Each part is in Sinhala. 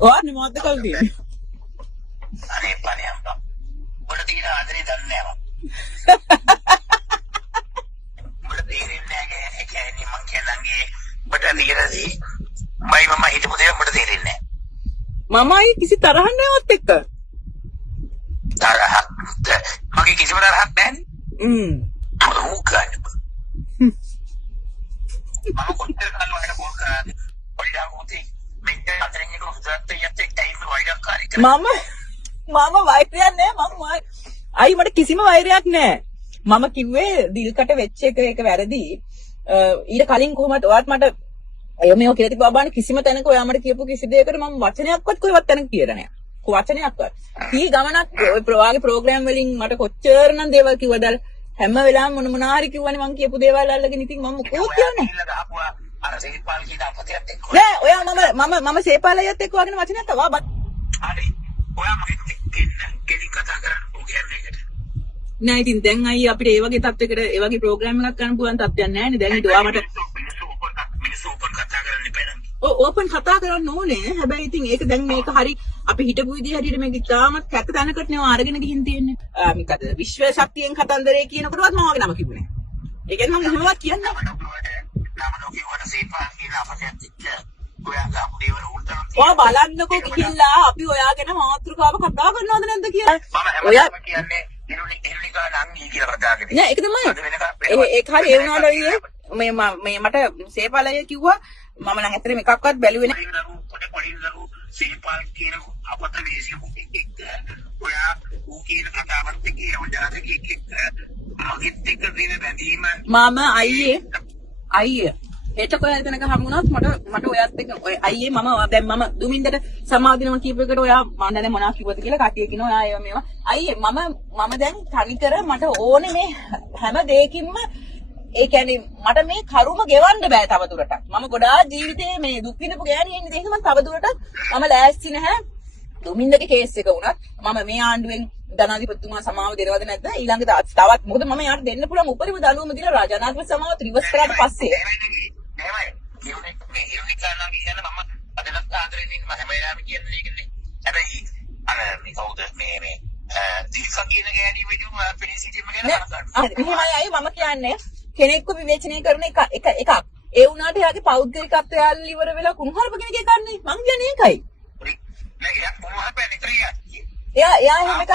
ඔයානේ මොකද්ද කල් තියෙන්නේ? අනේ පණේ අම්මා. උඹට තියෙන ආදරේ දන්නේ නැහැ මම. උඹට තේරෙන්නේ නැහැ ඒ කියන්නේ මං කියන්නේ උඹට නිරදී මම හිතපු දේ උඹට තේරෙන්නේ නැහැ. මමයි කිසි තරහක් නැවත් එක්ක. තරහක් මගේ කිසිම තරහක් නැහැනේ. මම කොච්චර කල්වකට කෝල් කරාද පොඩි දාගෝතේ මෙච්චර අතරින් එක උසත් යත් ටයිම් වයිඩක් කාරික මම වෛරයක් නෑ මම අයි මට කිසිම වෛරයක් නෑ මම කිව්වේ දිල්කට වෙච්ච එක වැරදි ඊට කලින් කොහොමද ඔයාත් මට අය මේව කියලා තිබ්බා බාන කිසිම තැනක ඔයා මට කියපු කිසි දෙයකට මම වචනයක්වත් කොහෙවත් තැනක කියලා නෑ වචනයක්වත් කී ගමනක් ඔය ප්‍රවාගේ ප්‍රෝග්‍රෑම් වලින් මට කොච්චර නම් දේවල් කිව්වද හැම වෙලාවෙම මොන හරි කිව්වනේ මම කියපු දේවල් අල්ලගෙන ඉතින් මම මොකෝත් කියන්නේ අර සේපාල් කියන අපතේත් එක්ක නෑ ඔයා මම සේපාලයත් එක්ක වගේ වචනයක් තවා හරි ඔයා මගෙත් කෙලි කතා කරන්න ඕකන්නේ නෑ ඉතින් දැන් අයිය අපිට ඒ වගේ තත්යකට ඒ වගේ ප්‍රෝග්‍රෑම් එකක් කරන්න පුළුවන් තත්ත්වයක් නෑනේ දැන් ඉතින් ඔයා මට මිනිස්සු ඕපන් කතා කරන්න ඉපැරන් ඕපන් කතා කරන්න ඕනේ හැබැයි ඉතින් ඒක දැන් මේක හරි අපි හිටපු විදිහ හැටියට මේක ඉතාමත් කැත තැනකට නේ අරගෙන ගිහින් තියෙන්නේ මේකද විශ්ව ශක්තියෙන් කතන්දරේ කියනකොටවත් මම වගේ නම කිව්වේ නෑ ඒ කියන්නේ මම එහෙමවත් කියන්නේ නෑ ඔයා බලන්නකෝ ගිහිල්ලා අපි ඔයාගෙන මාතෘකාව කතා කරනවද නැද්ද කියලා ඔයා කියන්නේ ඉරුනිකා නම් ඊ කියලා කතා කරන්නේ නෑ ඒක තමයි ඒක හරි ඒ වුණාට අයියේ මේ මට සේපාලය කිව්වා මම නම් ඇත්තටම එකක්වත් බැලුවේ නෑ පොඩි සේපාල් කියන අපත වේසිය මොකෙක් ඔයා ඌ කියන කතාවත් එක්ක යවදාදකෙක් මගෙත් එක්ක දින බැඳීම මම අයියේ හෙට කොහෙද තැනක හම්බුණාත් මට ඔයත් එක්ක අයියේ දැන් මම දුමින්දට සමාදිනම කීප එකට ඔයා මම දැන් මොනවා කිව්වද කියලා කටිය කියනවා ඔයා ඒවා මේවා අයියේ මම දැන් තනිකර මට ඕනේ මේ හැම දෙයකින්ම ඒ කියන්නේ මට මේ කරුම ගෙවන්න බෑ තව දුරටත් මම ගොඩාක් ජීවිතේ මේ දුක් විඳපු ගෑණියෙක් ඉන්නේ ඒක මම තව දුරටත් මම ලෑස්ති නැහැ දුමින්දගේ කේස් එක වුණත් මම මේ ආණ්ඩුවෙන් ජනාධිපතිතුමා සමාව දෙනවද නැද්ද ඊළඟ තවත් මොකද මම යාට දෙන්න පුළුවන් උපරිම දඬුවම දීලා ජනාධිපති සමාව රිවර්ස් කරාට පස්සේ එහෙමයි ඉරුනිකා නම් කියන්නේ මම අදලත් ආදරෙන් ඉන්න මම හැම වෙලාවෙම කියන්නේ ඒකනේ හැබැයි අර මේ කවුද මේ දිල්සා කියන ගෑණි විදිහම පිළිසිටිම ගැන එහෙමයි අය මම කියන්නේ කෙනෙක්ව විවේචනය කරන එකක් ඒ වුණාට එයාගේ පෞද්ගලිකත්වය යාල් ඉවර වෙලා කුණුහරුප කෙනෙක් එකන්නේ මං කියන්නේ ඒකයි එයා එහෙම එකක්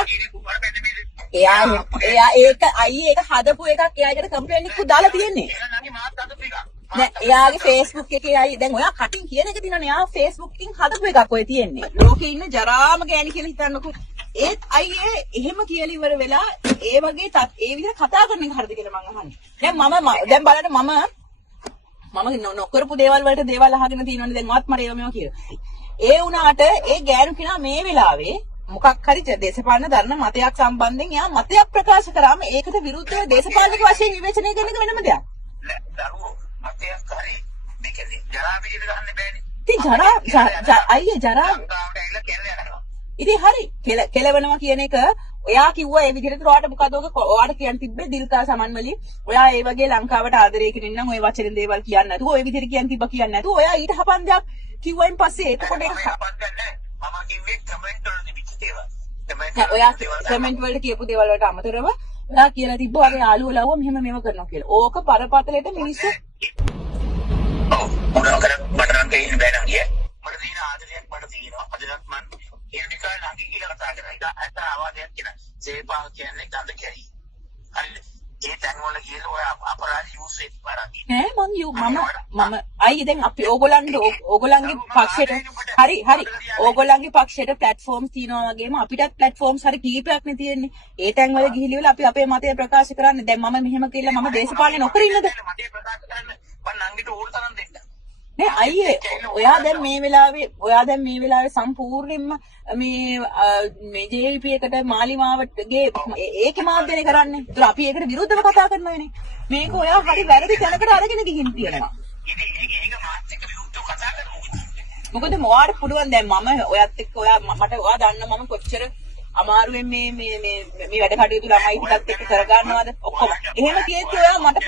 එයා ඒක අයියේ ඒක හදපු එකක් එයාට කම්ප්ලේන්ට් එකක් දාලා තියෙන්නේ නෑ එයාගේ Facebook එකේ අය දැන් ඔයා කටින් කියන එක දිනන එයා Facebook එකකින් හදපු එකක් ඔය තියෙන්නේ ලෝකේ ඉන්න ජරාම ගෑණි කියලා හිතන්නකෝ ඒත් අයියේ එහෙම කියලා ඉවර වෙලා ඒ වගේ ඒ විදිහට කතා කරන එක හරිද කියලා මම අහන්නේ දැන් බලන්න මම නොකරපු දේවල් වලට දේවල් අහගෙන තියෙනවනේ දැන් මාත් මට ඒව මේව කියලා ඒ වුණාට ඒ ගෑනු කෙනා මේ වෙලාවේ මොකක් හරි දේශපාලන දරන මතයක් සම්බන්ධයෙන් එයා මතයක් ප්‍රකාශ කරාම ඒකට විරුද්ධව දේශපාලනික වශයෙන් විවේචනය කරන එක වෙනම දෙයක් දරුවෝ මතයක් කරේ මේකනේ ජරා විදිහට ගන්න බෑනේ ඉතින් අයියේ ජරා ඉතින් හරි කෙලවෙනවා කියන එක ඔයා කිව්වා ඒ විදිහට ඔයාට මොකද ඔයාට කියන්න තිබ්බේ දිල්කා සමන් වලින් ඔයා ඒ වගේ ලංකාවට ආදරය කරගෙන නම් ඔය වචන දේවල් කියන්නේ නැතුව ඔය විදිහට කියන්න තිබ්බා කියන්නේ නැතුව ඔයා ඊට හපන් දෙයක් කිව්වයින් පස්සේ එතකොට ඒක මම කිව්වේ කමෙන්ට් වල තිබිච්ච දේවල් ඔයා කමෙන්ට් වලට කියපු දේවල් වලට අමතරව ඔයා කියලා තිබ්බා වගේ යාළුවෝ ලව්ව මෙහෙම මේව කරනවා කියලා. ඕක පරපතලෙට මිනිස්සු ඔව් මොනවා කර මට නම් දෙන්න බෑ නම් කිය. මට තියෙන ආදරයක් මට තියෙනවා. අදවත් මම ඉරුනිකා ළඟ කියලා කතා කරා. ඒක අත ආවාදයක් කියන. සේපාල් කියන්නේ ගඳ කැරි. හරිද? ඒ තැන් වල කියලා ඔය අපරාධ යූස් එක පාරක්. මම අයියේ දැන් අපි ඕගොල්ලන්ගේ පක්ෂයට හරි ඕගොල්ලන්ගේ පක්ෂයට ප්ලැට්ෆෝම්ස් තියෙනවා වගේම අපිටත් ප්ලැට්ෆෝම්ස් හරි කීපයක් නේ තියෙන්නේ. ඒ තැන් වල ගිහිලිවල අපි අපේ මතය ප්‍රකාශ කරන්නේ. දැන් මම මෙහෙම කියලා මම දේශපාලනේ නොකර ඉන්නද? මතය ප්‍රකාශ කරන්න මම නංගිට ඕන තරම් දෙන්න. නේ අයියේ ඔයා දැන් මේ වෙලාවේ සම්පූර්ණයෙන්ම මේ JVP එකට මාලිමාවටගේ ඒකේ මාධ්‍යනේ කරන්නේ. ඒතර අපි ඒකට විරුද්ධව කතා කරනවානේ. මේක ඔයා හරි වැරදි තැනකට අරගෙන ගිහින් තියෙනවා. ඒක මාත් එක්ක විරුද්ධව කතා කරනවා. මොකද මොවාට පුළුවන් දැන් මම ඔයත් එක්ක මට ඔයා දන්න මම කොච්චර අමාරුවෙන් මේ වැඩ කටයුතු ළමයි හිතත් එක්ක කරගන්නවද ඔක්කොම. එහෙම කියෙද්දි ඔයා මට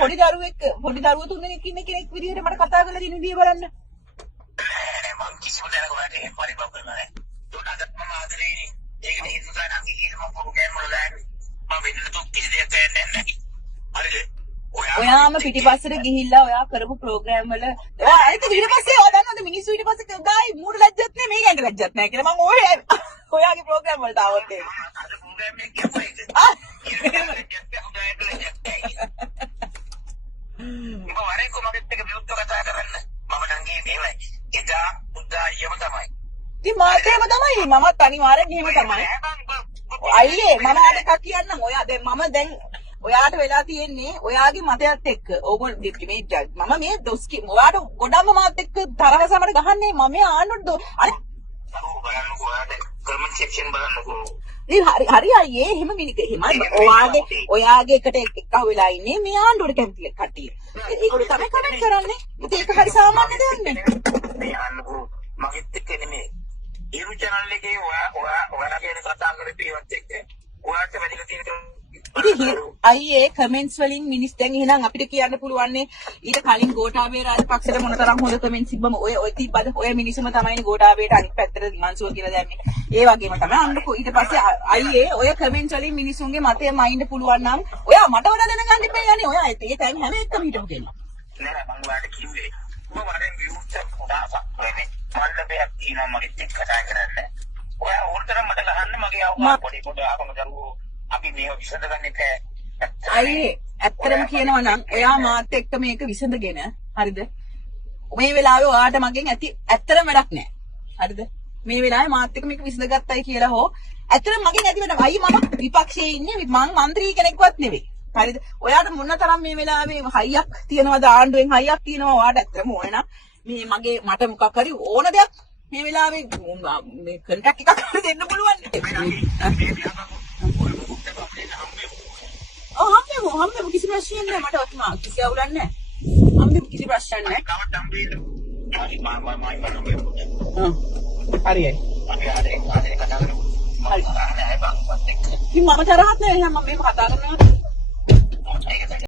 පොඩි දරුවෝ තුන්දෙනෙක් ඉන්න කෙනෙක් විදිහට මට කතා කරලා තියෙන විදිය බලන්න. මම කිසිම දැනක ඔයාලට එහෙම පරිභව කරලා නැහැ. ඒකට අදත් මම ආදරේනේ. ඒක නිසා නම් කීකීම ප්‍රෝග්‍රෑම් වල දාන්නේ. මම වෙන තු කිසි දෙයක් කියන්නේ නැහැ. හරිද? ඔයාම පිටිපස්සට ගිහිල්ලා ඔයා කරපු ප්‍රෝග්‍රෑම් වල ඔයා අනිත් ඊට පස්සේ ඔයා දන්නවද මිනිස්සු ඊට පස්සේ ගායි මූණ ලැජ්ජත් නෑ මේක ඇඟ ලැජ්ජත් නෑ කියලා මම ඔයාගේ ප්‍රෝග්‍රෑම් වලට ආවොත් ඒක. අද ප්‍රෝග්‍රෑම් එක කියපුවා ඒක. මම වරේ කොමගෙත් එක විරුද්ධව කතා කරන්න. මම නම් ගියේ මෙහෙමයි. එදා උදා ඊයම තමයි. ඉතින් මාත් එහෙම තමයි. මමත් අනිවාර්යෙන් එහෙම තමයි. අයියේ මම අද එකක් කියන්නම්. ඔයා දැන් මම දැන් ඔයාට වෙලා තියෙන්නේ ඔයාගේ මතයත් එක්ක. ඕගොල්ලෝ මේ මම මේ දොස් ඔයාට ගොඩක්ම මාත් එක්ක තරහ සමර ගහන්නේ මම මේ ආන්නොත් අර බලන්නකෝ ඔයාට කමෙන්ට් සෙක්ෂන් බලන්නකෝ. ඉතින් හරි අයියේ එහෙම මිනික එහෙමයි ඔයාගේ එකට එකව වෙලා ඉන්නේ මේ ආණ්ඩුවට කැමති කට්ටිය. ඒගොල්ලෝ තමයි කමෙන්ට් කරන්නේ. ඉතින් ඒක හරි සාමාන්‍ය දෙයක් නේ. මේ ආන්නකෝ මගෙත් එක්ක නෙමෙයි. ඊරු channel එකේ ඔයා කියන කතා කරපේවත් එක්ක ඔයාට වැඩිලා තියෙන ඉතින් අයියේ කමෙන්ට්ස් වලින් මිනිස් දැන් එහෙනම් අපිට කියන්න පුළුවන්නේ ඊට කලින් ගෝඨාභය රාජපක්ෂට මොනතරම් හොඳ කමෙන්ට්ස් තිබ්බම ඔය තිබ්බද ඔය මිනිස්සුම තමයිනේ ගෝඨාභයට අනිත් පැත්තට විමර්ශනය කියලා දැම්මේ. ඒ වගේම තමයි අන්නකෝ ඊට පස්සේ අයියේ ඔය කමෙන්ට්ස් වලින් මිනිස්සුන්ගේ මතය මයින්ඩ් පුළුවන් නම් ඔයා මට වඩා දැනගන්න ඉපේ යන්නේ ඔයා ඒ ටයිම් හැම එකම හිටපු කෙනා. නෑ මම ඔයාලට කිව්වේ මම වරෙන් විරුද්ධ උදාසක් වෙන්නේ. මල්ලබයක් කියනවා මගෙත් එක්ක කතා කරන්න. ඔයා ඕනතරම් මට ගහන්න මගේ අවුල පොඩි පොඩි ආපම දරුවෝ අපි මේව විසඳගන්න එපා. අයියේ ඇත්තටම කියනවා නම් එයා මාත් එක්ක මේක විසඳගෙන හරිද? මේ වෙලාවේ ඔයාට මගෙන් ඇති ඇත්තටම වැඩක් නැහැ. හරිද? මේ වෙලාවේ මාත් එක්ක මේක විසඳගත්තයි කියලා හෝ ඇත්තටම මගෙන් ඇති වැඩක්. අයියේ මම විපක්ෂයේ ඉන්නේ මං മന്ത്രി කෙනෙක්වත් නෙවෙයි. හරිද? ඔයාට මොනතරම් මේ වෙලාවේ හයියක් තියනවද ආණ්ඩුවෙන් හයියක් තියනවා ඔයාට ඇත්තටම ඕන නම් මේ මගේ මට මොකක් හරි ඕන දෙයක් මේ වෙලාවේ මේ කන්ටැක්ට් එකක් දෙන්න පුළුවන්. හම්බෙමු කිසි ප්‍රශ්නයක් නැහැ මට වත්මා කිසි අවුලක් නැහැ. හම්බෙමු කිසි ප්‍රශ්නයක් නැහැ. හරියි. ඉතින් මම තරහත් නැහැ මම මේ කතා කරනවා.